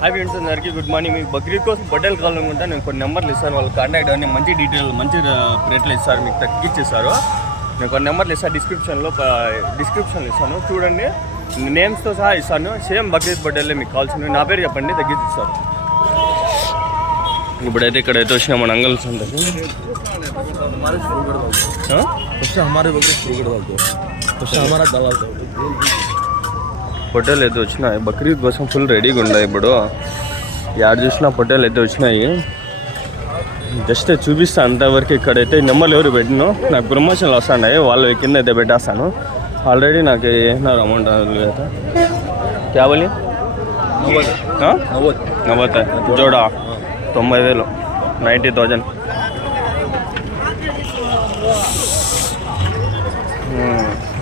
Hi friends అందరికీ good morning. మీకు బక్రీద్ కోసం బట్టలు కావాలనుకుంటే నేను కొన్ని నెంబర్లు ఇస్తాను. వాళ్ళు కాంటాక్ట్ అవ్వండి. మంచి డీటెయిల్ మంచి రేట్లు ఇస్తారు, మీకు తగ్గించేస్తారు. నేను కొన్ని నెంబర్లు ఇస్తాను, డిస్క్రిప్షన్లో ఇస్తాను, చూడండి. నేమ్స్తో సహా ఇస్తాను. సేమ్ బక్రీద్ బట్టలే మీకు కావాల్సింది. నా పేరు చెప్పండి, తగ్గించిస్తారు. ఇప్పుడైతే ఇక్కడైతే వచ్చినా మన అంగల్స్ ఉంటుంది. పొట్టేలు అయితే వచ్చినాయి బక్రీద్ కోసం, ఫుల్ రెడీగా ఉన్నాయి. ఇప్పుడు యాడ్ చూసినా పొట్టేలు అయితే వచ్చినాయి. జస్ట్ చూపిస్తాను అంతవరకు. ఇక్కడైతే నెంబర్లు ఎవరు పెట్టినో నాకు ప్రమోషన్లు వస్తున్నాయి, వాళ్ళు కింద అయితే పెట్టేస్తాను. ఆల్రెడీ నాకు వేసినారు అమౌంట్. క్యాబలి 90 జోడా 90,000 90,000.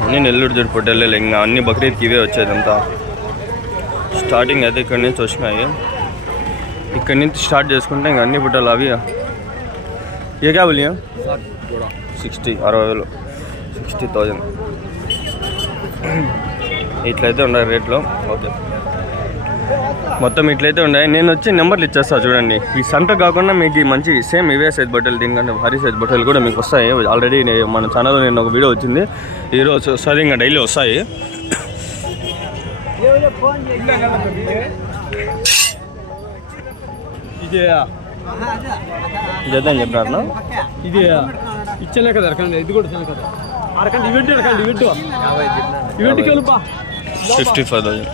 అన్నీ నెల్లూరు జుట్టు పొట్టేళ్ళు. ఇంకా అన్ని బక్రీద్కి ఇవే వచ్చేదంతా. స్టార్టింగ్ అయితే ఇక్కడి నుంచి వచ్చినాయి. ఇక్కడి నుంచి స్టార్ట్ చేసుకుంటే ఇంకా అన్ని పుట్టలు అవి. ఏ క్యాబుల్ 60,000 60,000 ఇట్లయితే ఉన్నాయి రేట్లో. ఓకే, మొత్తం ఇట్లయితే ఉన్నాయి. నేను వచ్చి నెంబర్లు ఇచ్చేస్తాను చూడండి. ఈ సంత కాకుండా మీకు మంచి సేమ్ ఇవే సైజ్ బట్టలు, దీనికంటే భారీ సైజ్ బట్టలు కూడా మీకు వస్తాయి. ఆల్రెడీ మన ఛానల్లో నేను ఒక వీడియో వచ్చింది, ఈరోజు వస్తుంది, ఇంకా డైలీ వస్తాయి. జత అని చెప్పినారు. ఇది ఇచ్చలే కదా అరకండి, ఇది కూడా కదా అరకండి. ఈవెంట్ అరకండి, ఈవెంట్కి వెళ్ళిపా. 55,000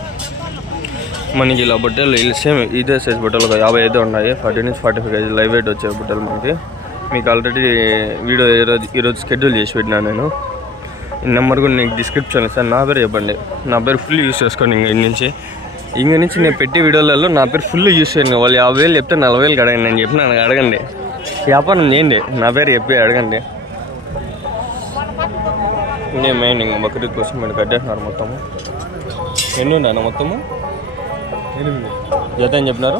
మనకి ఇలా బట్టలు సేమ్ ఇదే సైజ్ బట్టలు ఒక 50 అయితే ఉన్నాయి. 40 నుంచి 45 kg లైవ్ వెయిట్ వచ్చే బట్టలు మనకి. మీకు ఆల్రెడీ వీడియో ఈరోజు షెడ్యూల్ చేసి పెట్టినాను నేను. ఈ నెంబర్ కూడా నీకు డిస్క్రిప్షన్ ఇస్తాను. నా పేరు చెప్పండి, నా పేరు ఫుల్ యూస్ చేసుకోండి. ఇంక నుంచి నేను పెట్టే వీడియోలలో నా పేరు ఫుల్ యూస్ చేయండి. వాళ్ళు 50,000 చెప్తే 40,000 అడగండి. నేను చెప్పిన అడగండి, వ్యాపారం చేయండి, నా పేరు చెప్పి అడగండి. నేను మెయిన్ ఇంకా బక్రీద్ కోసం మీరు కట్టేస్తున్నారు. మొత్తము ఎన్ని ఉన్నాయన్న? మొత్తము 8 జత అని చెప్పినారు.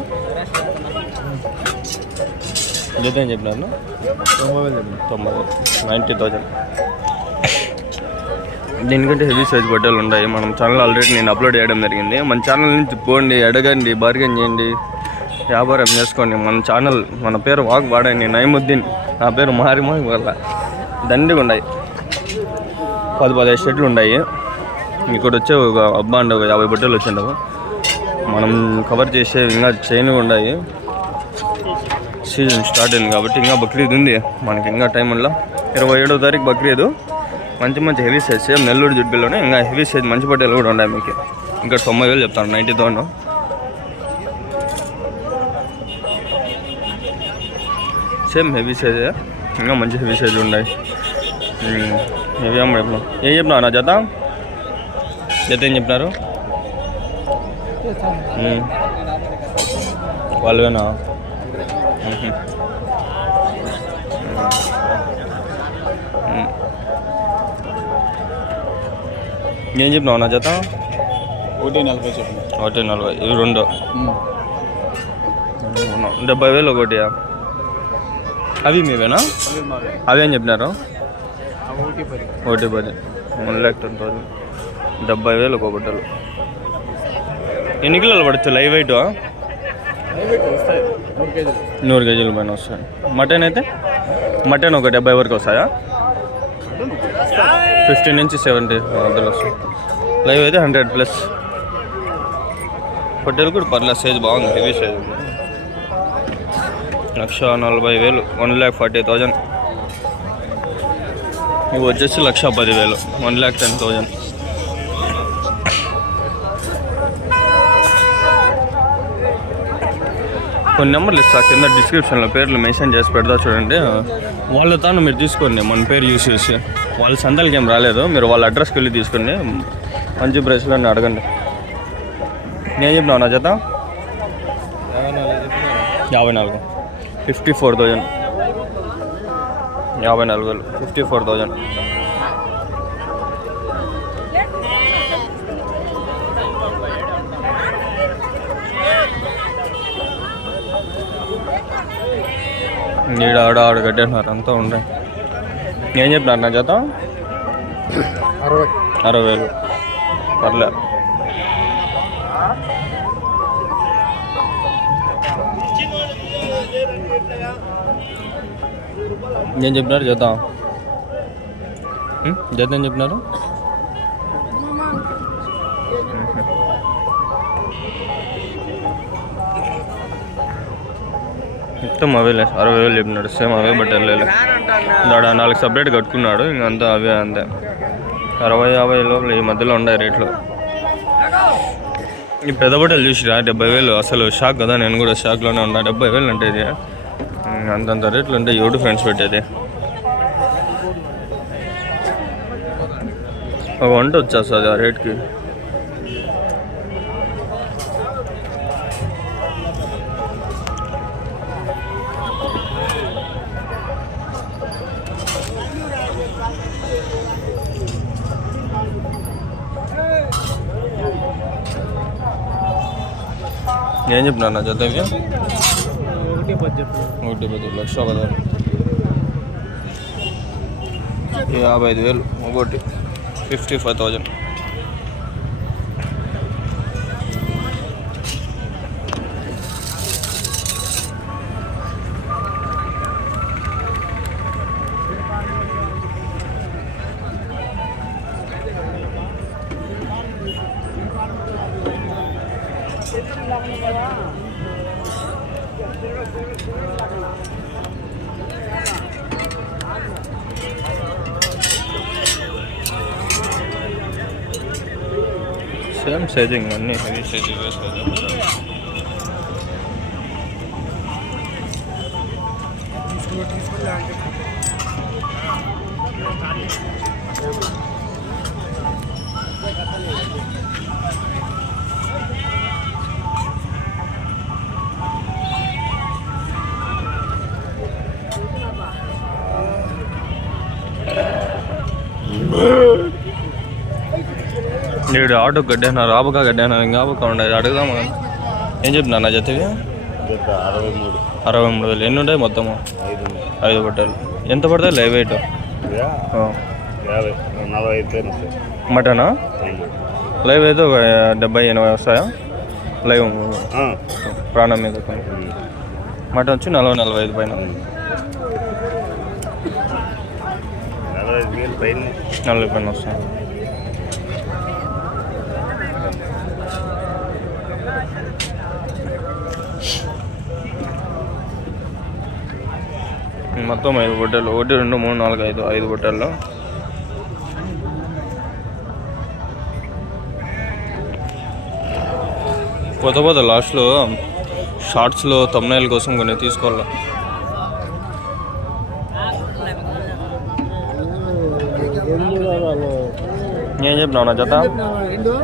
జత అని చెప్పినారు 90,000. దీనికంటే హెవీ సైజ్ బట్టలు ఉన్నాయి. మనం ఛానల్ ఆల్రెడీ నేను అప్లోడ్ చేయడం జరిగింది. మన ఛానల్ నుంచి పోండి, అడగండి, బార్గెన్ చేయండి, వ్యాపారం చేసుకోండి. మన ఛానల్, మన పేరు వాక్ వాడండి. నయముద్దీన్ నా పేరు మారి వాళ్ళ దండిగా ఉన్నాయి. 10-15 షర్ట్లు ఉన్నాయి. ఇక్కడ వచ్చే ఒక అబ్బా అండి, ఒక 50 బట్టలు వచ్చిండవు. మనం కవర్ చేసే ఇంకా చైన్ ఉన్నాయి. సీజన్ స్టార్ట్ అయింది కాబట్టి ఇంకా బక్రీద్ ఉంది మనకి. ఇంకా టైం వల్ల 27వ తారీఖు బక్రీద్. మంచి హెవీ సైజ్ సేమ్ నెల్లూరు జుడ్బిల్లోనే ఇంకా హెవీ సైజ్ మంచి బట్టలు కూడా ఉన్నాయి మీకు. ఇంకా 90,000 చెప్తాను, 90,000. సేమ్ హెవీ సైజ్, ఇంకా మంచి హెవీ సైజ్ ఉన్నాయి. హెవీ అమ్మ చెప్పిన ఏం చెప్పినా నా జత ఏం చెప్పినారు వాళ్ళేనా? ఏం చెప్పినావు నా జత? 140 చెప్పిన. 140 ఇవి 2 70,000 ఒకటి. అవి మీవేనా? అవేం చెప్పినారు? 110 1,10,000 70,000 ఒక బట్టలు. ఎన్ని కిలోలు పడుతుంది లైవ్ వెయిట్? 100 kg పైన వస్తాయి. మటన్ అయితే మటన్ ఒక 70 వరకు వస్తాయా? 50 నుంచి 70 మధ్యలో వస్తాయి. లైవ్ అయితే 100+. పొట్టేలు కూడా పర్లేదు, సైజ్ బాగుంది, హెవీ సైజ్ ఉంది. 140,000 1,40,000. ఇవి వచ్చేసి 110,000 1,10,000. కొన్ని నెంబర్లు ఇస్తా కింద డిస్క్రిప్షన్లో, పేర్లు మెన్షన్ చేసి పెడతా చూడండి. వాళ్ళ తాను మీరు తీసుకోండి, మన పేరు యూస్ చేసి. వాళ్ళ సంతలకి ఏం రాలేదు, మీరు వాళ్ళ అడ్రస్కి వెళ్ళి తీసుకోండి. మంచి ప్రైస్లో అడగండి. నేను చెప్పినావు నా జత 54 54,000 54,000 54,000. ఆడ కట్టేసినారు అంతా ఉండే. ఏం చెప్పినారు నా జత? 60,000 పర్లే. ఏం చెప్పినారు జత జత ఏం చెప్పినారు? మొత్తం అవేలే 60,000 చెప్పినాడు. సేమ్ అవే బట్ వెళ్ళలేదు. దాడ 4 సపరేట్ కట్టుకున్నాడు. ఇంకంతా అవే అంతే. 60-50 లోపల ఈ మధ్యలో ఉన్నాయి రేట్లు. ఈ పెద్ద బట్టలు చూసిరా 70,000. అసలు షాక్ కదా, నేను కూడా షాక్లోనే ఉన్నా. 70,000 అంటే ఇది అంతంత రేట్లు అంటే ఎవడు ఫ్రెండ్స్ పెట్టేది. ఒక వంట వచ్చేస్తుంది ఆ రేట్కి. ఏం చెప్పినా నా జతకి? 1,10 లక్ష కదా. 55,000 ఒకటి 55,000. సేమ్ సైజింగ్ అన్నీ హెవీ సైజింగ్ వేసుకోవాలి. నేడు ఆటో గడ్డాను, రాబక గడ్డాను, ఇంకా ఉండదు అడుగుదాం. ఏం చెప్పినా నా జతవి? 63,000. ఎన్ని ఉంటాయి మొత్తము? 5 బట్టలు. ఎంత పడతాయి లైవ్ వెయిట్? మటనా? లైవ్ అయితే ఒక 70-80 వస్తాయా లైవ్ ప్రాణం మీద? మటన్ వచ్చి 40-45 పైన. 40 పైన వస్తాయి. మొత్తం 5 బట్టలు. 1, 2, 3, 4, 5 బట్టల్లో. పోతే లాస్ట్లో షార్ట్స్లో తమ్నైల్ కోసం కొన్ని తీసుకోవాలి. ఏం చెప్పినావు నా జత? 60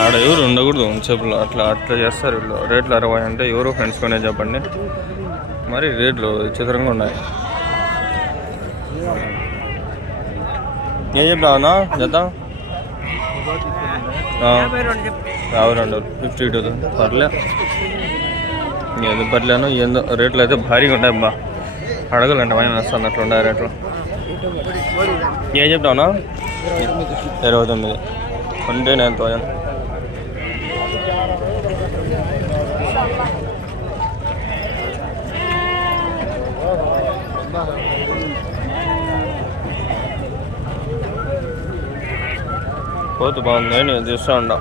ఆడ ఎవరు ఉండకూడదు చెప్పులు. అట్లా చేస్తారు వీళ్ళు. రేట్లు 60 అంటే ఎవరో ఫ్రెండ్స్ కొనే చెప్పండి. మరి రేట్లు చిత్రంగా ఉన్నాయి. ఏం చెప్పినావునా జత? 52 52 పర్లే. ఏదో పర్లేను. ఏందో రేట్లు అయితే భారీగా ఉంటాయి బా. అడగలంటే భయం వేస్తుంది అట్లా ఉండే రేట్లు. ఏం చెప్తావునా? 29 29,000. పోతు బాగుంది, నేను చూస్తూ ఉంటా.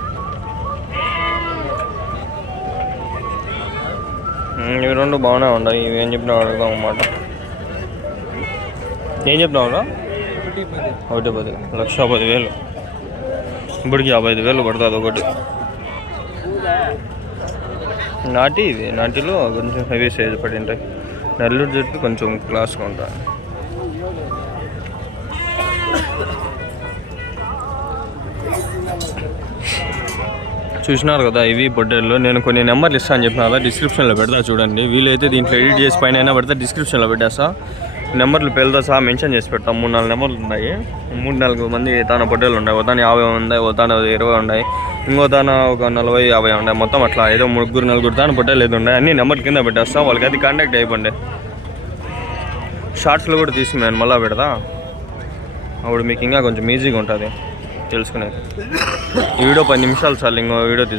ఇవి 2 బాగానే ఉన్నాయి. ఇవి ఏం చెప్పినా అడుగుదాం అన్నమాట. ఏం చెప్పినావురా? 1,10 1,10,000. ఇప్పటికి 55,000 పడుతుంది ఒకటి. నాటి ఇది నాటిలో కొంచెం హెవీ సైజ్ పడి ఉంటాయి. నెల్లూరు జట్టు కొంచెం క్లాస్గా ఉంటాయి. చూసినారు కదా ఇవి పొట్టేళ్ళు. నేను కొన్ని నెంబర్లు ఇస్తాను అని చెప్పిన కదా, డిస్క్రిప్షన్లో పెడతా చూడండి. వీలైతే దీంట్లో ఎడిట్ చేసి పైన అయినా పెడతా, డిస్క్రిప్షన్లో పెట్టేస్తా. నెంబర్లు పేరుతో సహా మెన్షన్ చేసి పెడతాం. 3-4 నెంబర్లు ఉన్నాయి. 3-4 మంది తాన పొట్టేళ్ళు ఉన్నాయి. ఒక తాన 50 ఉన్నాయి, ఒక తాన 20 ఉన్నాయి, ఇంకో తాన ఒక 40-50 ఉన్నాయి. మొత్తం అట్లా ఏదో 3-4 తాన పొట్టేళ్ళు అయితే ఉన్నాయి. అన్ని నెంబర్ కింద పెట్టేస్తా. వాళ్ళకి అది కాంటాక్ట్ అయిపోండి. షార్ట్స్లో కూడా తీసి నేను మళ్ళీ పెడతా. అప్పుడు మీకు ఇంకా కొంచెం ఈజీగా ఉంటుంది తెలుసుకునేది. ఈ వీడియో 10 నిమిషాలు చాలు. ఇంకో వీడియో